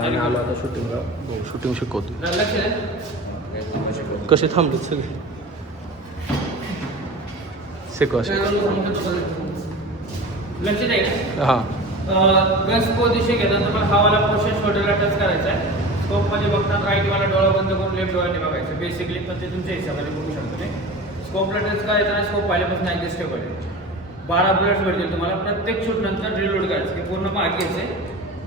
आम्ही आलो आता शूटिंगला. हो शूटिंग शिकवतो. कसे थांबलेत सगळे शिकवा हां. गस को दिशे घेताना पण हवाला पोर्शन शोल्डरला टच करायचा आहे. स्कोपमध्ये बघताना राईटवाला डोळा बंद करून लेफ्ट डोळ्याने बघायचं. बेसिकली पण ते तुमच्या हिशोबाने बघू शकतो. ते स्कोपला टच करायचा आणि स्कोप पहिल्यापासून ॲडजस्टेबल आहे. 12 बुलेट्स भेटतील तुम्हाला. प्रत्येक शूट नंतर रिलोड करायचं की पूर्ण मागे घ्यायचे.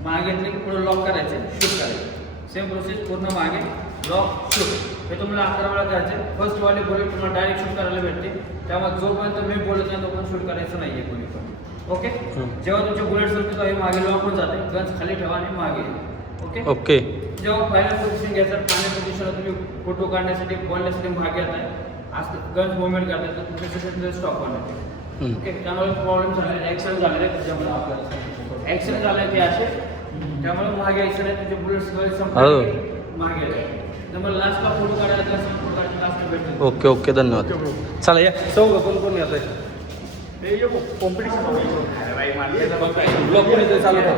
मागे घेतले की पुढे लॉक करायचे, शूट करायचे. सेम प्रोसेस पूर्ण मागे लॉक शूट. हे तुम्हाला 11 वेळा करायचे. फर्स्ट वाले बुलेट तुम्हाला डायरेक्ट शूट करायला भेटते. त्यामुळे जोपर्यंत मी बोलत नाही तोपर्यंत शूट करायचं नाही आहे कोणी पण. ओके. जेव्हा तुमचे बुलेट संपतो हे मागे लॉक होऊन जाते. गन्स खाली ठेवा आणि मागे. Okay okay. जेव्हा फायनल पोझिशन घ्यायचं फायनल पोझिशनला तुम्ही फोटो काढण्यासाठी बोलण्यासाठी भाग घेत आहे असं गन्स मुवमेंट करतात तर तुमच्या सिस्टममध्ये स्टॉप होणार. ओके. त्यामुळे प्रॉब्लेम झाले ॲक्सिडेंट झालेले आहे. त्याच्यामुळे आपल्याला ॲक्सिडेंट झाले ते असे. त्यामुळे मागे ॲक्सिडेंट तुमचे बुलेट्स संपले मागे. त्यामुळे लास्टला फोटो काढायला लास्ट भेटतो. ओके ओके धन्यवाद. चला या चौघ कोण कोण येत आहे. कॉम्पिटिशन ब्लॉग कोणी चालू ठेवा.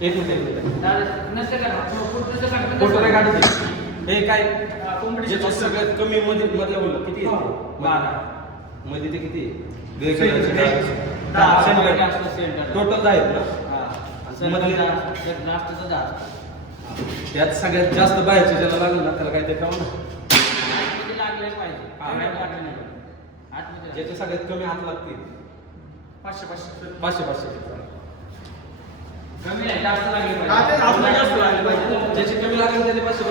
एक मिनिट फोटो नाही काढते. हे काय सगळ्यात कमी मध्ये मधलं बोललं किती मध्ये ते किती टोटल आहेत ना. त्यात सगळ्यात जास्त बाहेरचे ज्याला लागलं ना त्याला काय ते खाऊ ना. ज्याचे सगळ्यात कमी हात लागतील 500 कमी नाही जास्त लागले पाहिजे. ज्याचे कमी लागेल त्याचे 500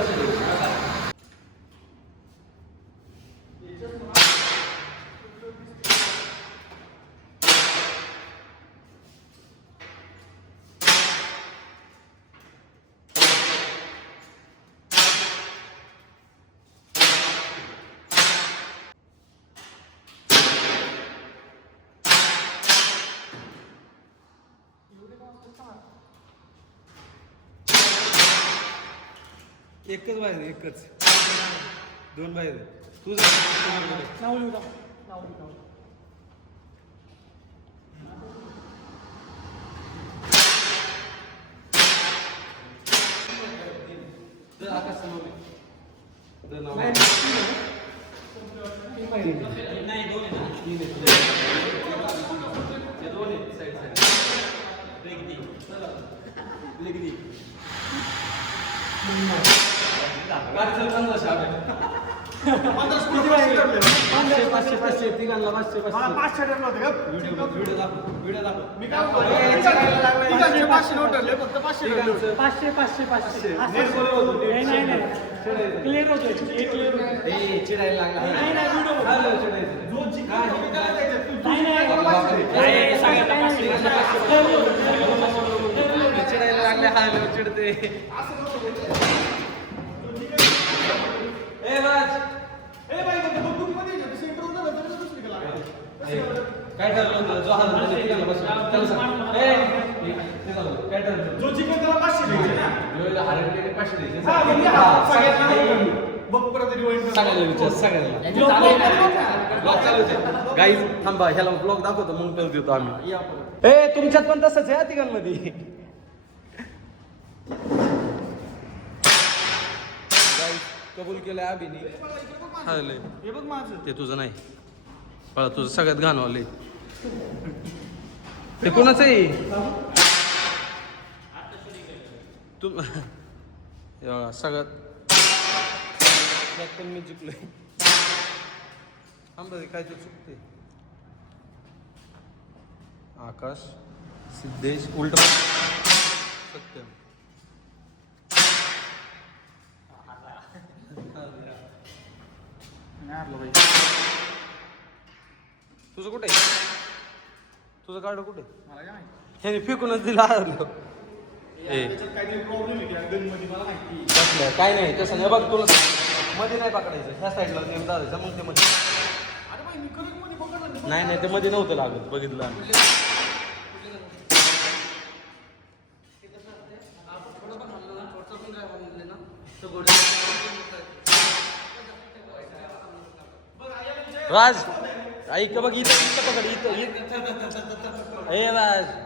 एकच बाहेर एकच 2 बाहेर तुझं आकाश नाही 2 500 तिघांना 500 क्लिअर होते चिडायला लागला चिडते. काय ठरलं होतं जो हात काय ठरलं जो जिंकेल त्याला 500 द्यायचे ना. हारलेले 500 द्यायचे. सगळ्यांना विचार सगळ्यांना गाईज थांबा ह्याला ब्लॉग दाखवतो मग तर देतो आम्ही. तुमच्यात पण तसंच आहे तिघांमध्ये. कबूल केलंय अभिनी. हे बघ माझं ते तुझं नाही बाळा तुझं सगळ्यात घाणवाले. ते कोणाचं आहे तुम सगळ्यात पण मी चुकलोय. काय ते चुकते. आकाश सिद्धेश उलट सत्यम तुझं कुठे तुझं कार्ड कुठे हे फेकूनच दिला. काय नाही तसं नाही बघ तुला मध्ये नाही पकडायचं ह्या साईडला नेम दादायचं मग ते मध्ये नाही ते मध्ये नव्हतं लागत बघितलं. राज ऐक बघ इथं पकड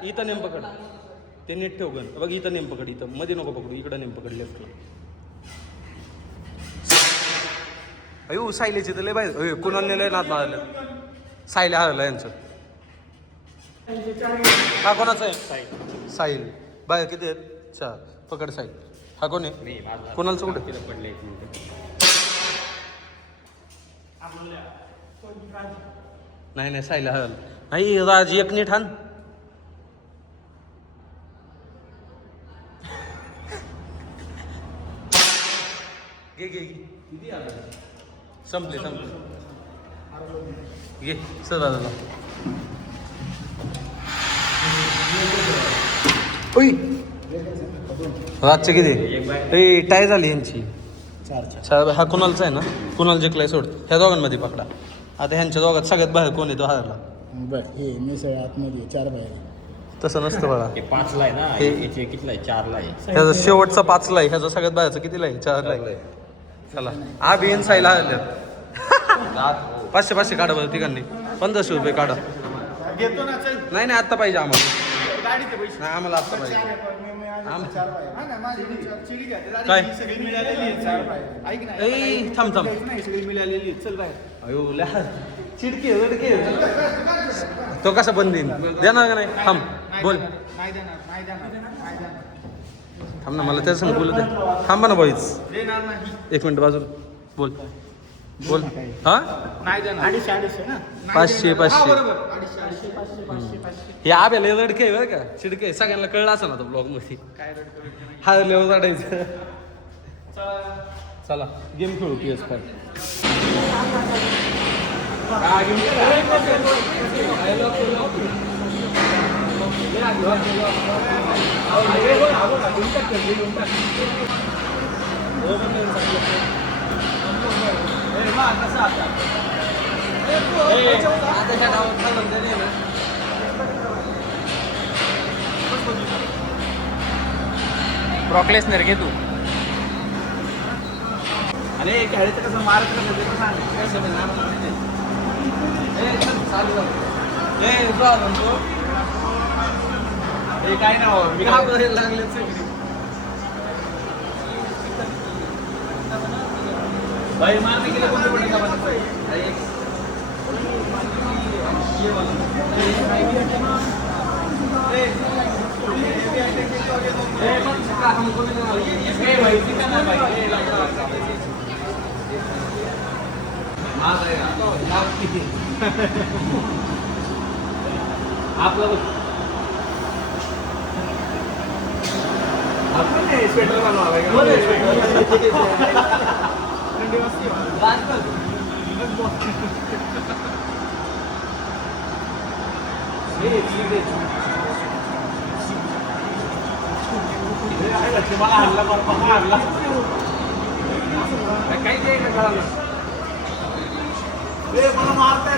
इथं नेम पकड ते नीट ठेव गण बघ इथं नेम पकड इथं मध्ये नको पकडू इकडं नेम पकड लेफ्टला अयो सायलेचे तर लय बाहेर कुणाला नेलंय नात मारलं सायले हरलं यांचं हा कोणाचा आहे साहिल बाहेर किती आहेत 4 पकड साहिल हा कोण आहे कोणाला कुठे पडले नाही सायला हरल नाही राज एक नीट हान घे संपले घे सर दादा ओय रातचे किती टाय झाली यांची 4 हा कुणालचा आहे ना कुणाल जिंकलाय सोड ह्या दोघांमध्ये पकडा आता ह्यांच्या दोघात सगळ्यात बाहेर कोण आहे तो हारला बरं हे मिसळ आतमध्ये 4 बाहेर तसं नसतं बघा 5ला आहे ना याचे कितीला आहे 4ला आहे ह्याचा शेवटचा 5ला आहे ह्याचा सगळ्यात बाहेरचा कितीला आहे 4ला आहे चला बिन सायला हरल्या 500 काढा बरं तिघांनी 1500 रुपये काढा घेतो ना चल नाही आता पाहिजे आम्हाला गाडीचे पैसे नाही आम्हाला आता पाहिजे हा ना माझी चिडी घ्या काय? ही सगळी मिळालेली आहे 4 बाहेर ऐक ना ए, थांब. नाही सगळी मिळालेली आहे चल बाहेर अयो लहा चिडके वडके तो कसा बंदीन देणार का नाही थांब बोल नाही देणार थांब ना मला त्याच सांग बोलू दे थांबा ना बॉईज देणार नाही 1 मिनिट बाजूला बोल हा नाही देणार 250 ना 500 हा बरोबर 250 हे आब्याला लडके आहे बरं का चिडके सगळ्यांना कळलं असं ना तो ब्लॉग मध्ये काय रडतो हा लेव काढायचं चला गेम खेळू PS5 ब्रॉकलेसनर घे तू अरे खेळायचं कसं मारत कसं काय ना मी लागले भाई मारने के लिए कौन से बड़े का बनता स्वेटर मला हल्ला हल्ला काही ते मला मारताय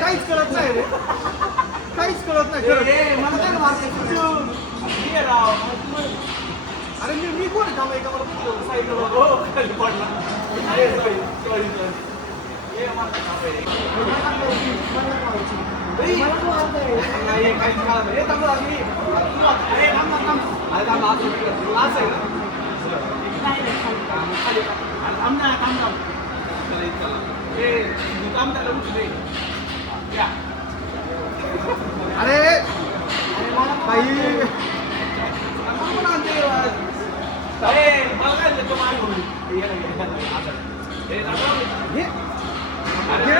काहीच कळत नाही रे काहीच कळत नाही मला काय मारते अरे मी कोण काम एका साईडला पडला अरे सॉरी अरे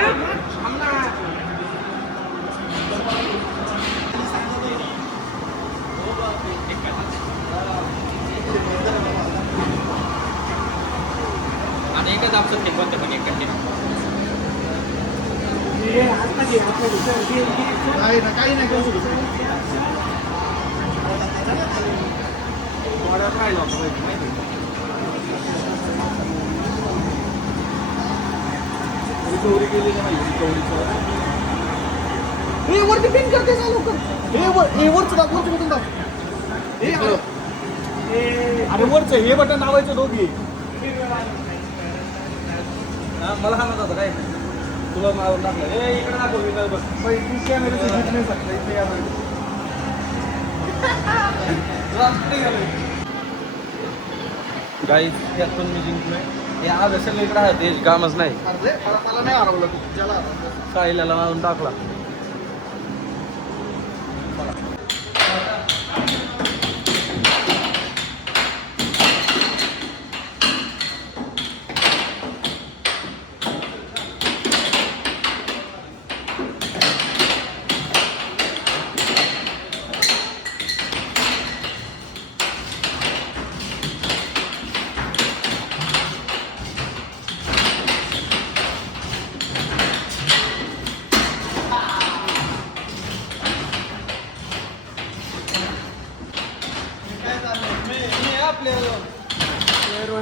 आणि एकच आपलं ते कोणतं पण एक कंटिन्यू काही नाही करू काय रिकव्हरी केलेली नाही रिकव्हरीचं हे वरती पिन करते जा लवकर हे वरचं दाब वरचं बटन दाब हे अरे वरचं हे बटन दाबायचं दोघी मला सांगत होतं काय तुला मारून टाकलं इकडे दाखव बघ कॅमेऱ्याचं घेत नाही सांगता इथे या गाईज त्यात पण मी जिंकलोय हे आज असेल इकडे आहे ते कामच नाही अरे मला नाही हरवलं तू ज्याला हरवलं साहिल्याला मारून टाकला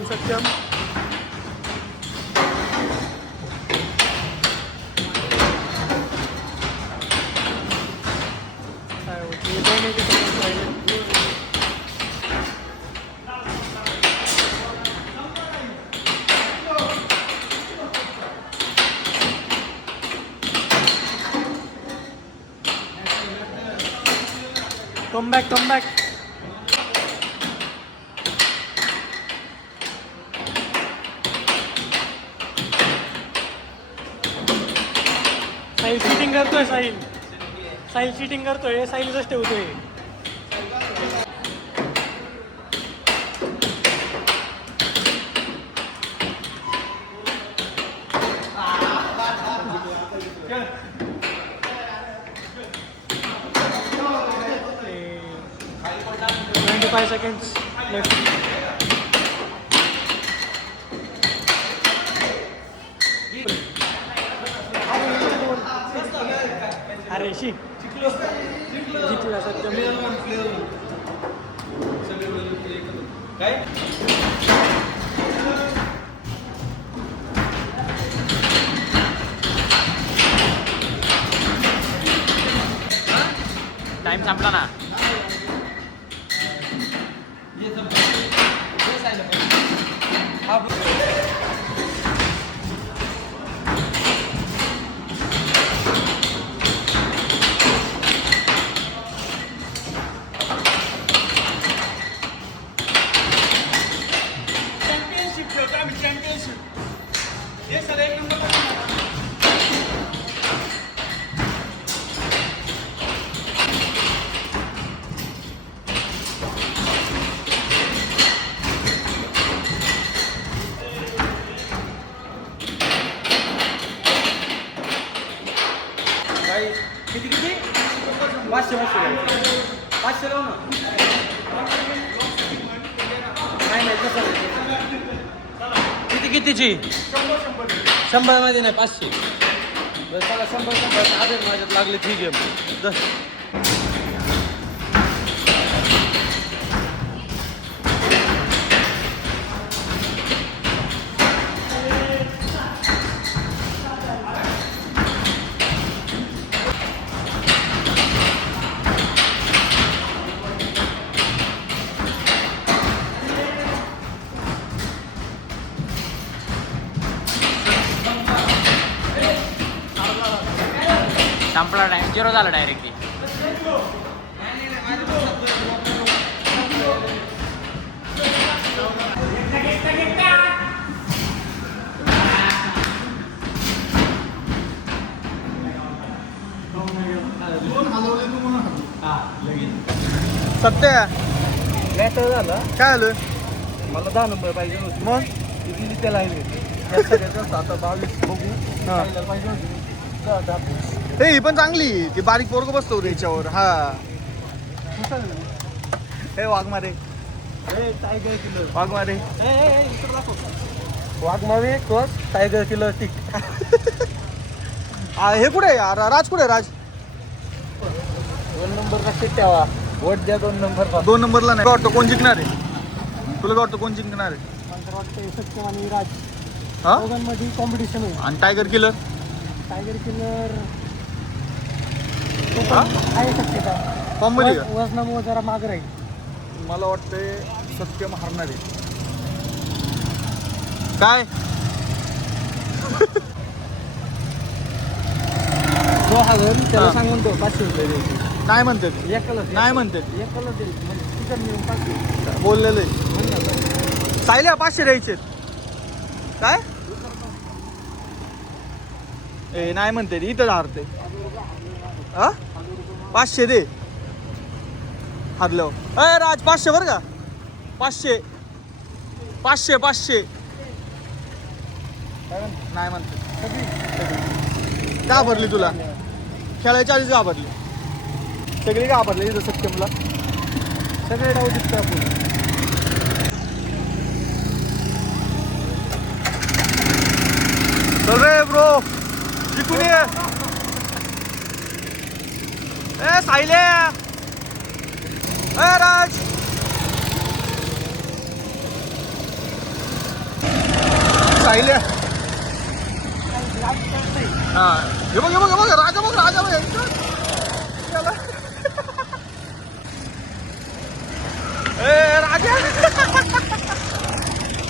Satyam come back Sahil cheating करतोय साहिल चिटिंग करतोय साहिलच ठेवतोय Five seconds left. अरे शी जिंकला सत्यम काय टाइम संपला ना किती 500 लाव ना नाही कसं कितीची 100 मध्ये नाही 500 चला 100 आधीच माझ्यात लागले 3 गेम संपला टाइम 0 झाला डायरेक्टली सत्य झालं काय आलं मला 10 नंबर पाहिजे होती मग दिली त्याला आता 22 बघू पाहिजे होती ही पण चांगली ती बारीक पोरग बसतो त्याच्यावर हा हे Waghmare Waghmare Waghmare cross tiger killer tick हे कुठे आहे राज कुठे आहे राज 2 नंबर लक्षात ठेवा वोट द्या 2 नंबर 2 नंबरला नाही वाटतं कोण जिंकणार आहे तुला काय वाटतं कोण जिंकणार आहे वाटतं सत्यम आणि राज हा दोघांमध्ये कॉम्पिटिशन होईल आणि टायगर किलर टायगर किलर हा? आहे शक्यता फॉर्ममध्ये का? वजनामुळे जरा माग राहील. मला वाटतंय सत्यम हरणार आहे. काय जो हवेल त्याला हा. सांगून ठेव 500 रुपये द्यायचे. नाही म्हणते ते. एकलच नाही म्हणते एकलच देईल म्हणजे तिकट मिळून 500 बोललेलं म्हणलं. सायल्या 500 द्यायचे काय ए नाही म्हणते ते. इथं हारते. हा 500 दे हरलो. अय राज 500 बरं का 500 500 500 नाही म्हणते. घाबरली तुला खेळायच्या आधीच घाबरली. सगळी घाबरले इथं सत्यमला. सगळे डाव जिंकतो आपण. चल रे ब्रो जिंकून ये. ए सायले ए राज सायले. हा हे बघ राजा बघ ए राजा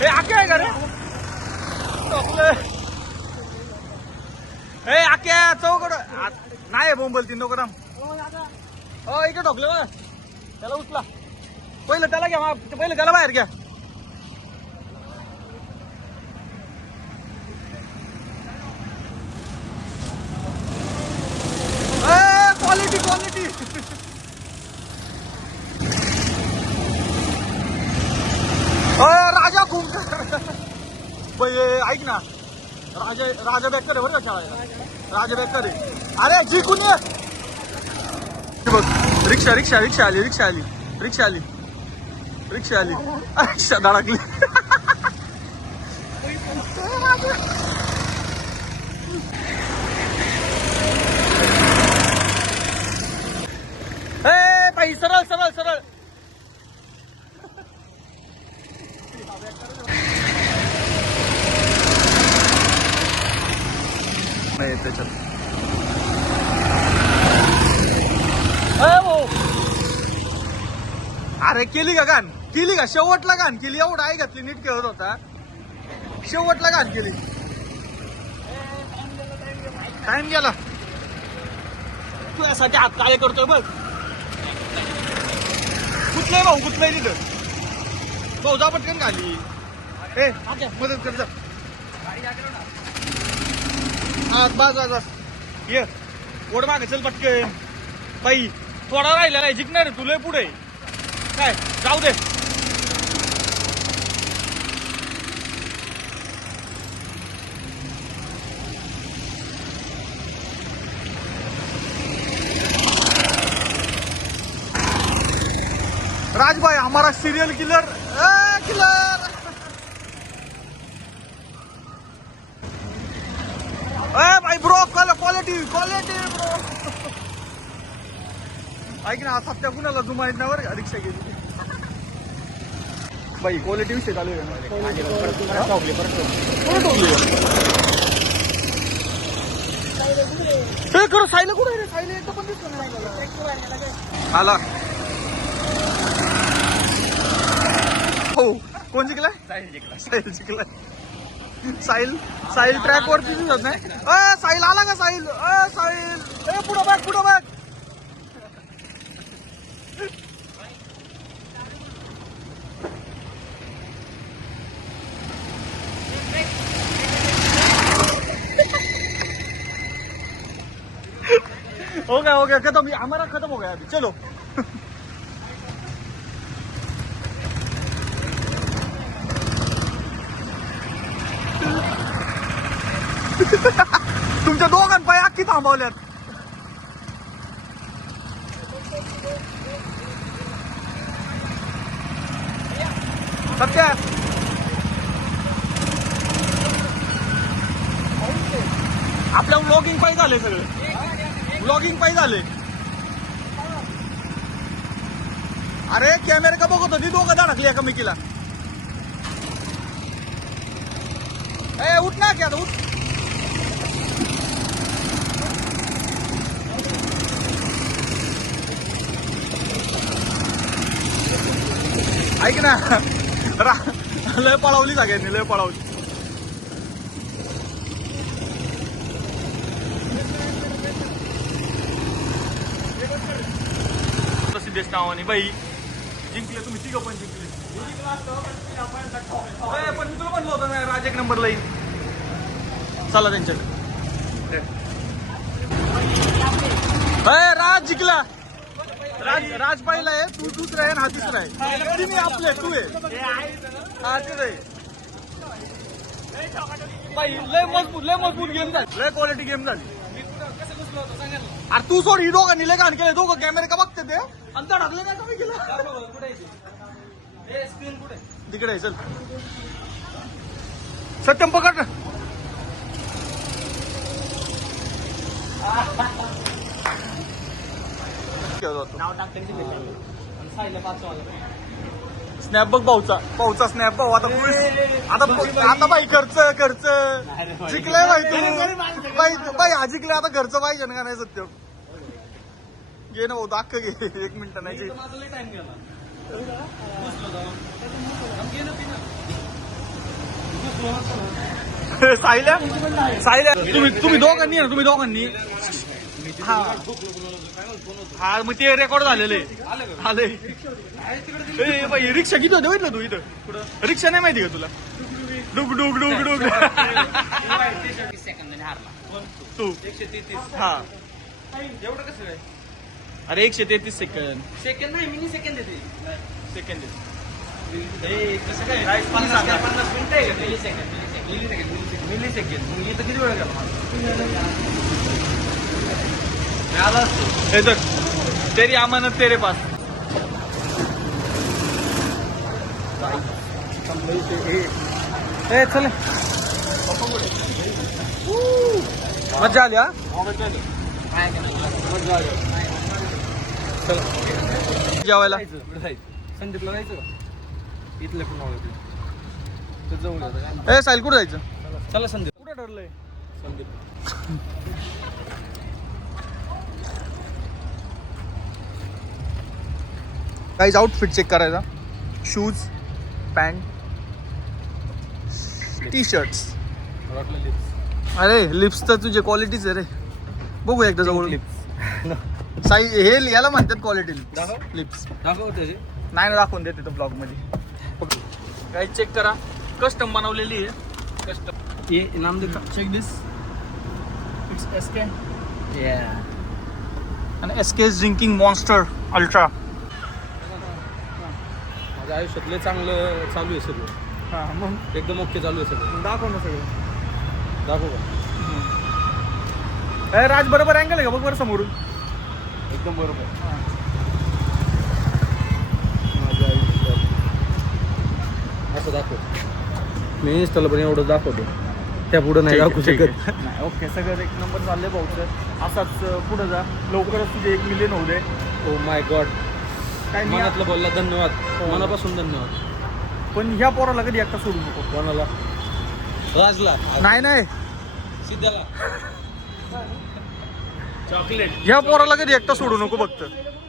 हे आके आहे का रे ए आके चौकड नाही बोंबल तीन नको राम. हो इकडे ढोकले बघ त्याला उचला. पहिलं त्याला घ्या पहिलं त्याला बाहेर घ्या. क्वालिटी राजा खूप ऐक ना राजा बेकर आहे बरं का खेळायला. राजा बेकर आहे. अरे जिंकून ये. बघ रिक्षा आली रिक्षा धडकली. ए बाई सरळ नाही त्याच्यात. अरे केली का शेवटला गाण केली. एवढं आई घातली नीट खेळत होता. शेवटला गाण केली. टाइम गेला. तू यासाठी हात काळे करतोय बघ. कुठलंय भाऊ कुठलंय तिथं भाऊ जा पटकन खाली. ए मदत कर जा. हा बस ये ओढ मागे चल पटकन. बाई थोडा राहिला नाही जिंकणार आहे तुला पुढे काय जाऊ दे. राजभाई हमारा सीरियल किलर भाई ब्रो क्वालिटी ब्रो. ऐक ना सत्या कुणाला जुमायत नाही बरं का रिक्षा गेली. बाई क्वालिटी विषय चालू आहे. खरं सायला कुठे रे सायला एकदा पण दिसतो नाही आला. हो कोण जिंकलाय साहिल जिंकलाय. साहिल ट्रॅक वरती दिसत नाही. साहिल आला का साहिल साहिल पुढं बघ. हो गया खत्म. हमारा खत्म हो गया अभी चलो. तुमच्या दोघांपाय अख्खी थांबवल्यात. सत्या आपल्या व्लॉगिंग पाय झाले सगळे. व्लॉगिंग पाय झाले. अरे कॅमेरा का बघत होती दोघं धडकली एकमेकीला. ए उठ ना क्या उठ. ऐक ना लय पळवली सगळ्यांनी लय पळवली. सिद्धेश नावाने बाई जिंकले तुम्ही तिघं पण जिंकले. पण मी तुला म्हणलं होतं ना राज एक नंबरला येईल. चला त्यांच्याकडे. राज जिंकला. राज पहिला आहे, तू दुसरा आहे, हा तिसरा आहे. तुम्ही आपले तू आहे. हा तेच आहे. लय मजबूत गेम झाली. लय क्वालिटी गेम झाली. अरे तू सोड ही दोघांनी लय घाण केले. दोघं कॅमेरे का बघते ते अंतर ढकले नाही कमी केलं. तिकडे चल सत्यम पकड ना. स्नॅप बघ भाऊचा स्नॅप भाऊ. आता बाई खर्च जिंकलाय बाई तू. बाई हा जिंकलाय आता खर्च पाहिजे ना का नाही. सत्य घे ना भाऊ दाख घे. 1 मिनिट नाही सायल्या तुम्ही दोघांनी हा मग ते रेकॉर्ड झालेले आले. बाई रिक्षा किती होते बघितलं तू इथं. रिक्षा नाही माहिती का तुला. डुग डुग डुग डुग तू हा एवढं कसं काय. अरे 133 सेकंड नाही. मिनी सेकंड देते. सेकंड कसं काय 50 मिनिटं मिली सेकंड मग इथं किती वेळ गेला. तेरी अमानत तेरे पास. चल मजा आली. हा जेवायला संदीपला जायचं इथलं ए साहिल कुठं जायचं. चला संदीप. कुठं ठरलंय संदीप. काहीच आउटफिट चेक करायचा. Shoes pant T shirts. अरे लिप्स तर तुझे क्वालिटीच आहे रे. बघू एकदा जवळ लिप्स. साई हे याला म्हणतात क्वालिटी लिप्स. दाखव त्याची नाही ना दाखवून देते तो ब्लॉग मध्ये. काही चेक करा. कस्टम बनवलेली आहे. कस्टम ये नाम देखा. Check this. इट्स SK आणि SK ड्रिंकिंग मॉन्स्टर अल्ट्रा. माझ्या आयुष्यातले चांगलं चालू आहे सगळं. हां मग एकदम ओके चालू आहे सगळं. दाखव ना सगळं. दाखव का राज बरोबर अँगल आहे का बघ बरं समोरून. एकदम बरोबर. माझ्या आयुष्यात असं दाखव. मी इंस्टाला पण एवढं दाखवतो. त्या पुढं नाही दाखवू शकत. नाही ओके सगळं 1 नंबर चाललंय भाऊचं. असाच पुढं जा. लवकरच तुझे 1 मिलियन होऊ दे. Oh my God. काय नाही मनातलं बोलला. धन्यवाद. मनापासून धन्यवाद. पण ह्या पोराला कधी एकटा सोडू नको. कोणाला. राजला. नाही सिद्धाला. चॉकलेट. ह्या पोराला कधी एकटा सोडू नको फक्त.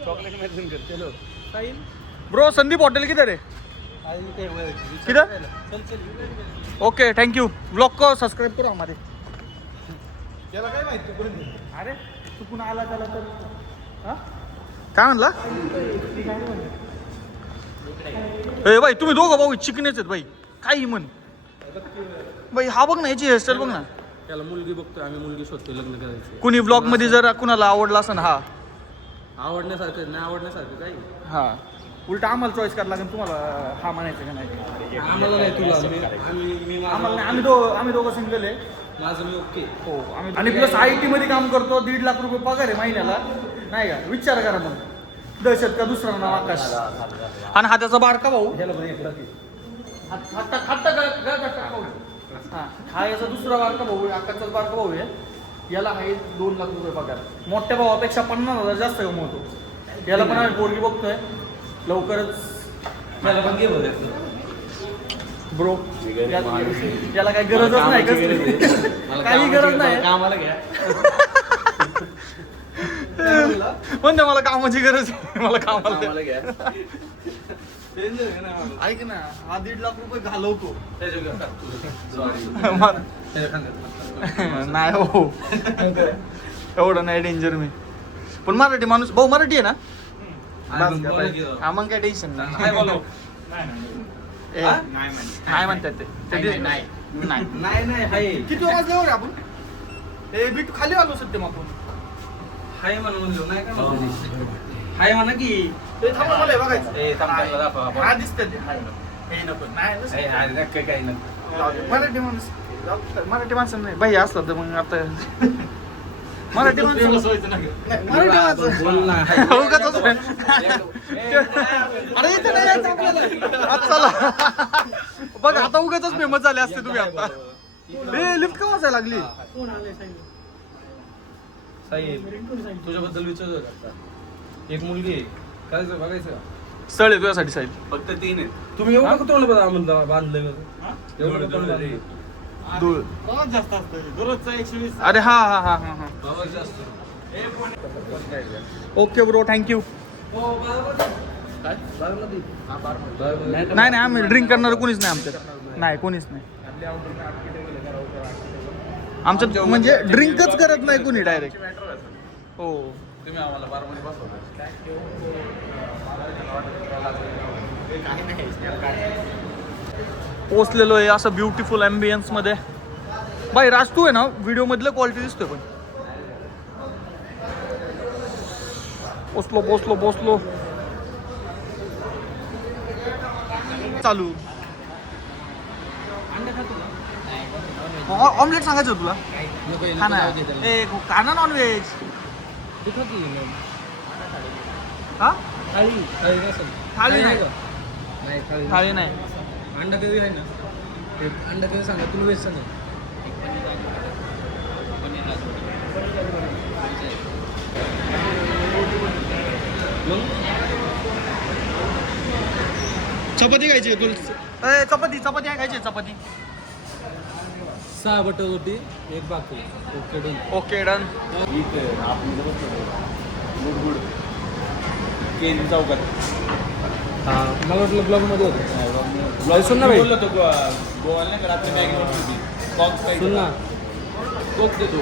चॉकलेट मेन्शन कर. चलो ब्रो संदीप हॉटेल किधर है. किधर. Okay thank you. ब्लॉग को सबस्क्राईब करू हमारे. त्याला काय माहिती कोण. अरे तू पुन्हा आला त्याला तर हा काय म्हणला. ए बाई तुम्ही दोघं भाऊ चिकनेच आहेत बाई. काही म्हण बाई. हा बघ ना याची हेअरस्टाईल बघ ना. त्याला मुलगी बघतोय आम्ही. मुलगी शोधतोय लग्न करायचं. कुणी ब्लॉग मध्ये जर कुणाला आवडला असं हा आवडण्यासारखं नाही आवडण्यासारखं काही. हा उलट आम्हाला चॉईस करायला लागेल. तुम्हाला हा म्हणायचं का नाही. आम्हाला नाही तुला. आम्हाला नाही. आम्ही दोघं सिंगल आहे. माझं मी ओके. हो आम्ही. आणि प्लस IT मध्ये काम करतो. 1.5 लाख रुपये पगार आहे महिन्याला. नाही का विचार करा मग. दहशत का दुसरा नाव आकाश. आणि हा त्याचा बारका भाऊ. हा याचा दुसरा बारका भाऊ आहे. आकाशचाच बारका भाऊ आहे. याला आहे 2 लाख रुपये पगार. मोठ्या भावापेक्षा 50,000 जास्त कमवतो. याला पण आम्ही पोरगी बघतोय लवकरच. मला पण घे ब्रो याला काही गरजच नाही. काही गरज नाही. कामाला घ्या. म्हणते मला कामाची गरज आहे. मला कामाला घ्या. ऐक ना हा 1.5 लाख रुपये घालवतो नाही हो एवढं नाही डेंजर मी पण मराठी माणूस भाऊ मराठी आहे ना हा मग काय टेन्शन नाही नाही म्हणतात ते नाही किती वाजल्यावर आपण हे बीट खाली आलो सत्यम आपण हाय म्हणून नाही का हाय म्हणा की ते थांबा मला हे बघायचं हा दिसतं ते हे नको नाही काही नको मराठी माणूस मराठी माणसं नाही बाई असतात तर मग आता मराठी माणसं मराठी माणसं उगाच असं. अरे इथे नाही यायचं आपल्याला. आज चला बघ आता उगाच फेमस झाले असते तुम्ही आता हे लिफ्ट का वाजायला लागली साहेब तुझ्याबद्दल विचारतो एक मुलगी आहे काय बघायचं स्थळ आहे तुझ्यासाठी साहेब फक्त 3 आहेत तुम्ही एवढं का तोंड म्हणता बांधलं एवढं तोंड जास्त असतं दररोजचा 120 अरे हा हा हा हा हा बाबा जास्त ओके ब्रो थँक्यू नाही नाही आम्ही ड्रिंक करणार कोणीच नाही आमच्यात नाही कोणीच नाही आमच्यात म्हणजे ड्रिंकच करत नाही कोणी डायरेक्ट हो तुम्ही आम्हाला बारमध्ये बसवलं पोचलेलो आहे असं ब्युटिफुल ॲम्बियन्स मध्ये बाई राज तू आहे ना व्हिडिओ मधलं क्वालिटी दिसतोय पण पोचलो चालू ऑमलेट सांगायचं तुला खाना नॉनव्हेज हा थाळी नाही थाळी नाही अंडा कधी आहे ना अंडा कधी सांगा तुला वेज सांगा चपाती खायची तुला चपाती आहे खायची चपाती 6 बटर रोटी 1 भाकरी okay done okay done good केन चौकात मला वाटलं ब्लॉगमध्ये होतं ब्लॉग सुन ना भाई बोललो तो गोवाल नाही का रात्री मॅगी होती कॉक काय सुन ना कोक देतो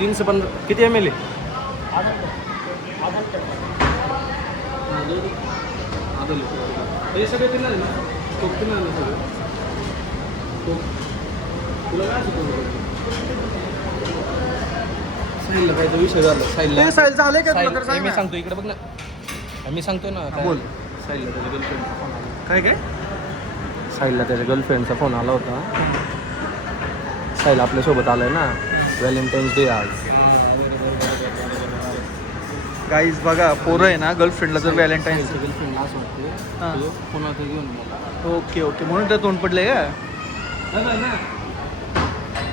315 किती ml हे सगळे पिणार ना कोक पिणार ना सगळं कोक तुला काय शिकवलं साहिलला काय तो विषय झाला साहिलला साहिल झाले का तुला तर सांग मी ना. सांगतो इकडे बघ ना मी सांगतो ना काय. बोल. साहिलला त्याच्या गर्लफ्रेंडचा फोन आला काय साहिलला त्याच्या गर्लफ्रेंडचा फोन आला होता साहिल आपल्यासोबत आलाय ना व्हॅलेंटाईन्स डे आज गाईज बघा पोरं आहे ना गर्लफ्रेंडला जर व्हॅलेंटाईन्स गर्लफ्रेंड असं हां. वाटते पुन्हा घेऊन गेला ओके म्हणून त्या तोंड पडले का ना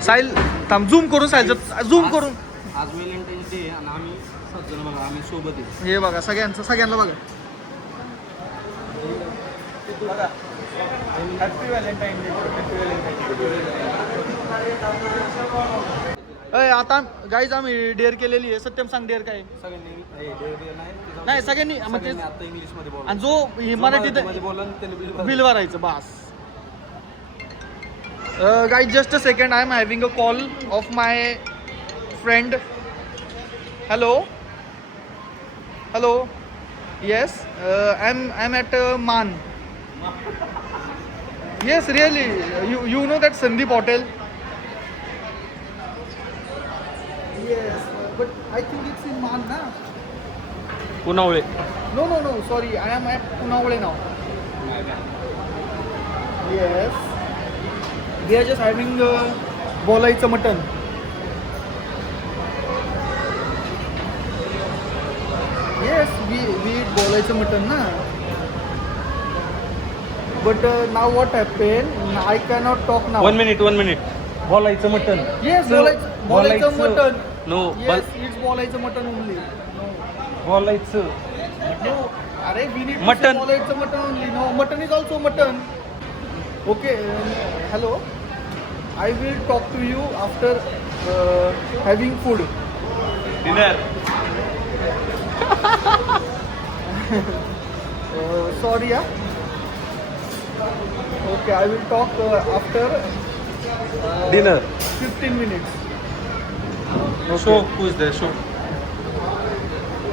साहिल थांब झूम करून साहिलचं झूम करून आज व्हॅलेंटाईन्स डे आणि आम्ही 7 जण बघा आम्ही सोबत आहे हे बघा सगळ्यांना बघा हॅपी व्हॅलेंटाईन डे आता गाईज आम्ही डेअर केलेली आहे सत्यम सांग डेअर काय सगळ्यांनी नाही सगळ्यांनी मग ते आता इंग्लिशमध्ये बोला आणि जो मराठीत बोला त्याला बिल भरायचं बस guys just a second I am having a call of my friend hello yes I am at Maan yes really you know that Sandeep hotel yes but I think it's in Maan ना Punawale No, sorry, I am at Punawale now. Yes. We are just having bolaiचं mutton. Yes, we eat bolaiचं mutton na. But now what happened? I cannot talk now. 1 minute बोलायचं mutton Yes, bolaiचं mutton. No Yes, it's bolaiचं mutton only. No. बोलायचं No, अरे we need to Mutton. say it's a mutton only. No, mutton is also mutton. Okay, hello. I will talk to you after having food. Dinner Sorry, yeah. Okay, I will talk after dinner 15 minutes. Show who is there show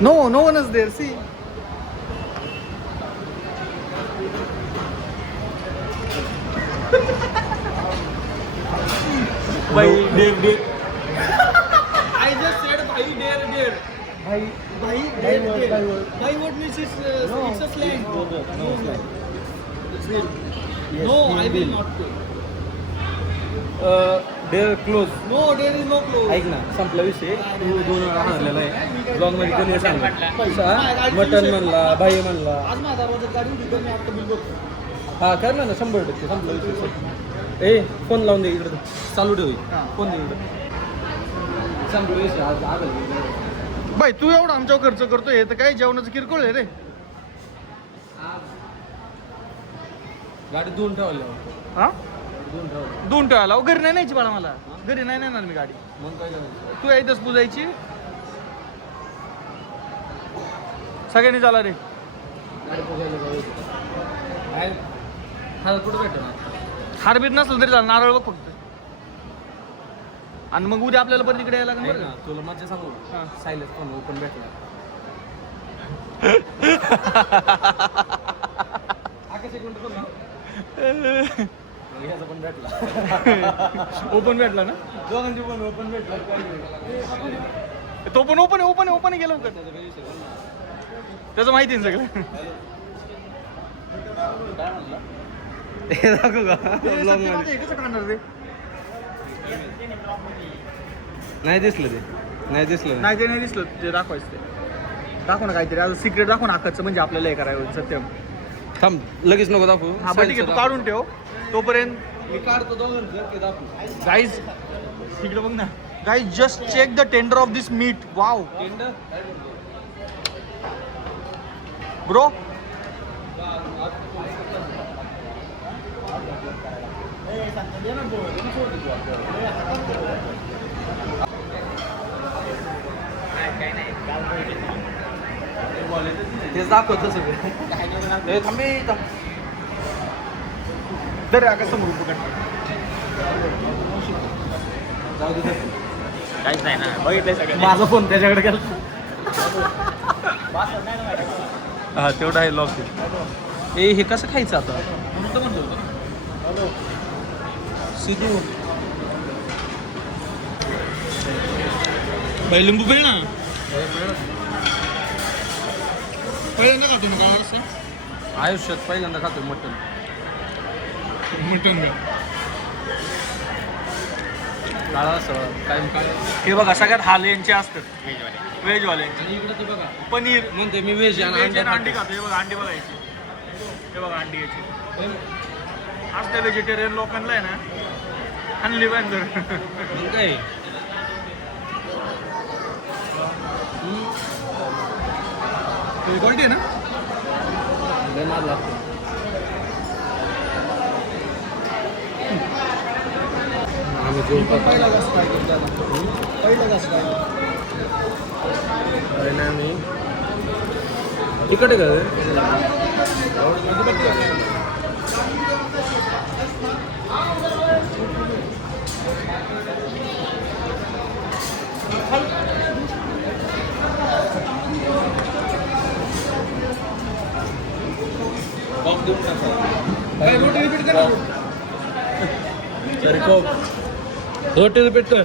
No, no one is there. See. भाई देख I just said bhai there. Bhai there. Bhai what means it's a slang. No, I will not go. Dare close No, there is no clothes. ऐक ना संपला विषय तू 2 वेळा हरलेला आहे blog मध्ये कोणी सांग मटन म्हणला भाई म्हणला आज माझा दरवाजात गाडी उभी कर, मी आता बिल बघतो. हा कर ना 100% संपला विषय ए फोन लावून दे इकडे चालू ठेव फोन दे इकडे संपला विषय आज आगल बाई तू एवढा आमच्यावर खर्च करतोय हे तर काय जेवणाचं किरकोळ आहे रे. गाडी 2 ठेवल्या हा 2 ठेवल्या दोन ठेवायला घरी नाही न्यायची बाळा मला. घरी नाही नेणार मी गाडी. मग काय करायचं तू यायतच पुजायची सगळ्यांनी झाला रे. गाडी पोचायला पाहिजे हा कुठं भेटणार हारबीर नसलं तरी झालं, नारळ बघ फक्त. आणि मग उद्या आपल्याला परत इकडे यायला लागेल ऐक बरं ना का? तुला मजा सांगू हा. सायलेन्स फोन ओपन भेटला आकाश एक मिनिट बोल ना ह्याचा पण भेटला ओपन भेटला ना दोघांची पण ओपन भेटला काय तो पण ओपन गेलो का त्याचं माहिती आहे ना सगळं. काय म्हणला हे दाखव का हे कसं काढणार रे. नाही दिसलं ते नाही दिसलं नाही ते नाही दिसलं ते दाखवायचं ते दाखव ना काहीतरी अजून सिक्रेट दाखव ना अक्काचं म्हणजे आपल्याला हे करायचं सत्यम. थांब लगेच नको दाखवू हा बरं ठीक आहे तू काढून ठेव तोपर्यंत. मी काढतो दोघांचं दाखवू गाईज इकडे बघ ना guys just check the tender of this meat. Wow bro. तेच दाखवतो सगळं थांबे दर आकाश समोर पकड. जाऊ दे काहीच नाही ना बघितलंय सगळं. माझा फोन त्याच्याकडे गेला हा तेवढा आहे लॉक ए हे कसं खायचं आता सिद्धू बाई लिंबू पेळ ना पहिल्यांदा खातो ना गावाला असं आयुष्यात पहिल्यांदा खातो मटन मटन काळा असं कायम काळ हे बघा सगळ्यात हाल यांचे असतात व्हेजवाले. आणि इकडे ते बघा पनीर म्हणते मी व्हेज आणि व्हेज आणि अंडी अंडा खातो. हे बघा अंडी बघायची हे बघा अंडी यायची असते व्हेजिटेरियन लोकांना आहे ना आणली पाहिजे. मग काय क्वालिटी आहे ना लय मार लागतो आम्ही जेवतो पहिला जास्त काय करतो पहिला जास्त काय नाही आम्ही तिकडे का रोटी रिपीट करा. सॉरी कोक रोटी रिपीट कर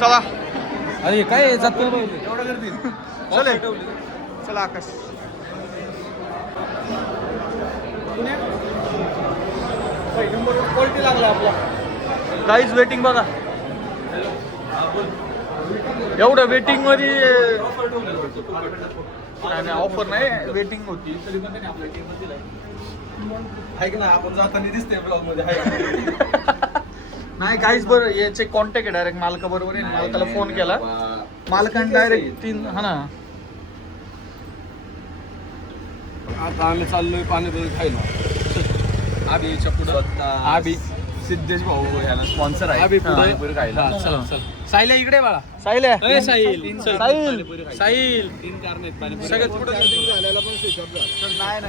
चला अरे काय जातो एवढं करतील चले चला आकाश. क्वालिटी लागला आपला काहीच वेटिंग बघा एवढं वेटिंग मध्ये नाही ऑफर नाही वेटिंग होती तरी पण त्याने आपल्या टीम मध्ये ऐक ना आपण जाताना दिसते ब्लॉग मध्ये नाही काहीच बरं याचे कॉन्टॅक्ट आहे डायरेक्ट मालका बरोबर आहे. मालकाला फोन केला मालकाने डायरेक्ट 3 हा ना आता आम्ही चाललोय पाणीपुरी खायला आबीच्या पुढं आबी सिद्धेश भाऊ याला स्पॉन्सर आहे पाणीपुरी खायला. साहिल्या इकडे बाळा. साहिल्या साहिल साहिल तीन कारण आहेत पाणीपुरी. सगळ्यात पुढे झाल्याला पण स्विचअप झाला. नाही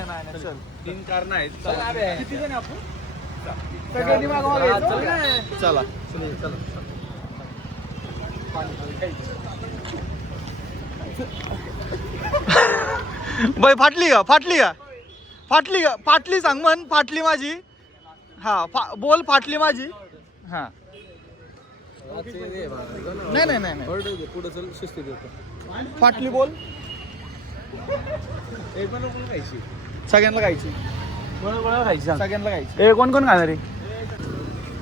चल 3 कारण आहेत. किती जण आपण सगळ्यांनी मागवा घ्यायचं. चला बाई फाटली का फाटली सांग म्हण. फाटली माझी. हा बोल फाटली माझी. हा नाही पुढे चल शिस्तीत येतो. फाटली बोल. सगळ्यांना खायची. सगळ्यांना खायची. कोण कोण खाणार आहे?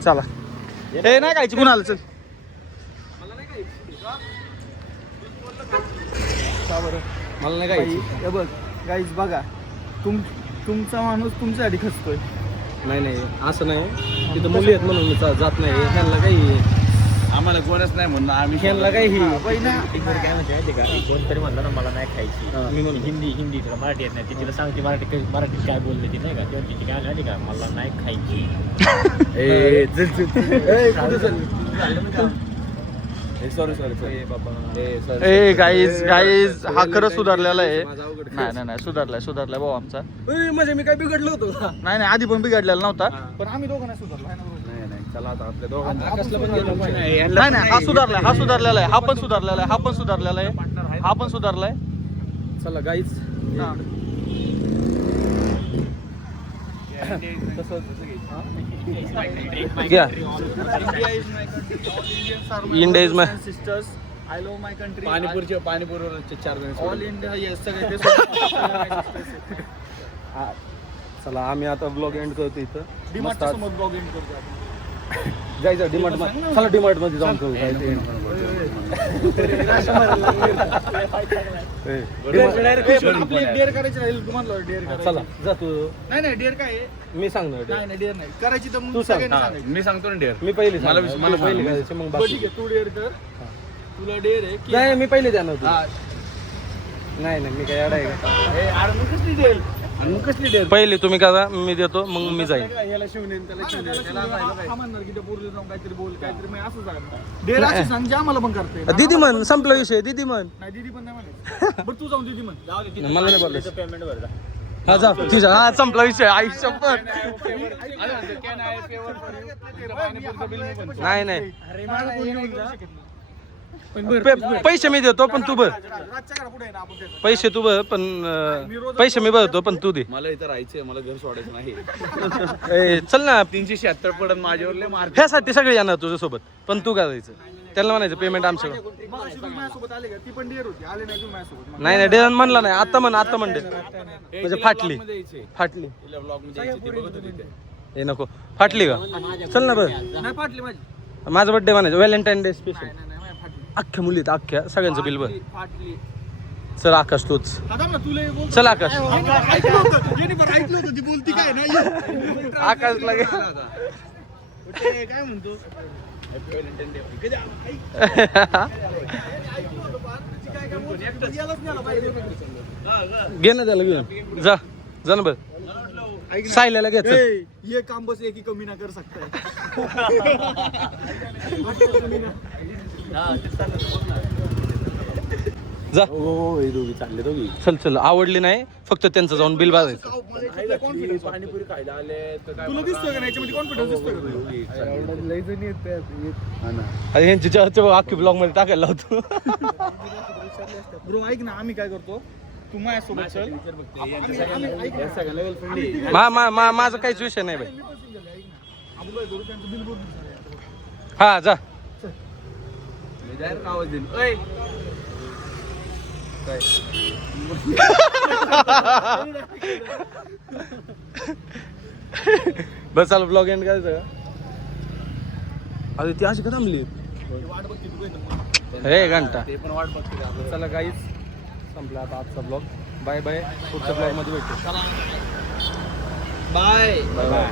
चला हे नाही खायची कुणाला. चल मला नाही काय हे बघ गाईज बघा तुमचा माणूस तुमच्यासाठी खचतोय. नाही असं नाही. तिथं मुली आहेत म्हणून मी जात नाही. ह्यांना काही आम्हाला कोणच नाही म्हणून आम्ही ह्यांना काही काय म्हणते का कोणतरी म्हणलं ना मला नाही खायची. मी म्हणून हिंदी तिला मराठी येत नाही. ती तिला सांगते मराठीत काय बोलले ती नाही का तेव्हा तिची काय आली का मला नाही खायची. सॉरी ए गाईज हा खरं सुधारलेला आहे. नाही सुधारलाय भाऊ आमचा. म्हणजे मी काय बिघडलो होतो का? नाही आधी पण बिघडलेला नव्हता. पण आम्ही दोघं नाही सुधारलो आहे ना बरोबर? नाही चला आता आपल्या दोघांना कसलं पण गेलं पाहिजे. नाही हा सुधारलेला आहे. हा पण सुधारलेला आहे. चला गाईच हा. घ्या. India is my sisters I love my country. पाणीपुरीवरचे 4 जण ऑल इंडिया येस सगळे चला आम्ही आता ब्लॉग एंड करतो इथं. डिमार्टच्या समोर ब्लॉग एंड करतो आपण. जायचं डिमार्ट मध्ये. चला डिमार्ट मध्ये जाऊन करू. आपली डेअर करायची राहील तुम्हाला. डेअर करायची. चला जा तू. नाही डेअर काय आहे? मी सांगणार नाही डेअर नाही करायची तर मग तू सांग. सगळ्यांनी सांगायचं. मी सांगतो ना डेअर. मी पहिली मला पहिली करायची मग बरं, बाकी. ठीक आहे तू डेअर कर. तुला डेअर आहे की नाही मी पहिले द्या नव्हतं. हा. नाही मी काय अडा आहे का? ए, अरे मग कसली डेअर? आणि मग कसली डेअर? पहिले तुम्ही करा मी देतो मग मी जाईन. याला शिवनेन त्याला शिवनेन त्याला हा म्हणणार की त्या पोरीला जाऊन काहीतरी बोल काहीतरी मग असं सांग. डेअर अशी सांग जे आम्हाला पण करते. दीदी म्हण संपला विषय. दीदी म्हण. नाही दीदी पण नाही म्हणायचं. बरं तू जाऊन दीदी म्हण. जाऊ दे. मला नाही बोलायचं. पेमेंट भरला. हा जा तुझ्या. हा संपला विषय. आई शपथ. नाही अरे मला बोलू नका. पैसे मी देतो पण तू भर. रातच्या घरा पुढे आहे ना आपण त्याचं. पैसे तू भर पण पैसे मी भरतो पण तू दे. मला इथं राहायचंय. मला घर सोडायचं नाही. ए, चल ना. 376 पडत माझ्यावर लय मार्क. ह्यासाठी सगळे येणार तुझ्यासोबत पण तू करायचं. त्यांना म्हणायचं पेमेंट आमच्याकडे. मगाशी तुम्ही माझ्यासोबत आले का? ती पण डेअर होती. आले नाही तुम्ही माझ्यासोबत. नाही डेरन म्हणला नाही. आता म्हण दे. म्हणजे फाटली ब्लॉग मध्ये यायची. ती बघत होती ते. हे नको. फाटली का? चल ना बरं. नाही फाटली माझी. माझा बर्थडे म्हणायचं व्हॅलेंटाईन डे स्पेशल. नाही फाटली. अख्ख्या मुलीत अख्ख्या सगळ्यांचं बिल भर. फाटली. चल आकाश तूच. आता ना तुला बोल. चल आकाश. ऐकलं होतं. जेनिफर ऐकलं होतं ती बोलती काय ना. आकाशला घे. काय म्हणतो? घे ना त्याला घेऊन जा ना बरं. सायल्याला घे. चल. ये काम बस एक ही कमी ना कर सकता जा. चालले दोघी. चल आवडली नाही फक्त त्यांचं जाऊन बिल भरायचं. पाणीपुरी खायला आले तुला दिसतोय का नाही याच्यामध्ये कॉन्फिडन्स दिसतोय का? अरे ह्यांची चर्चा अख्खी ब्लॉग मध्ये टाकायला लावतो. ब्रो ऐक ना आम्ही काय करतो तू माझ्यासोबत चल. माझा काहीच विषय नाही बाई. हा जा. आवाज देईन. ओय. बस चालू ब्लॉग एंड करायचं का? अरे ती अशी का थांबली? हे घंटा. ते पण वाट बघते. चला गाईज संपला आता आजचा ब्लॉग. बाय पुढच्या ब्लॉग मध्ये भेटू. Bye bye.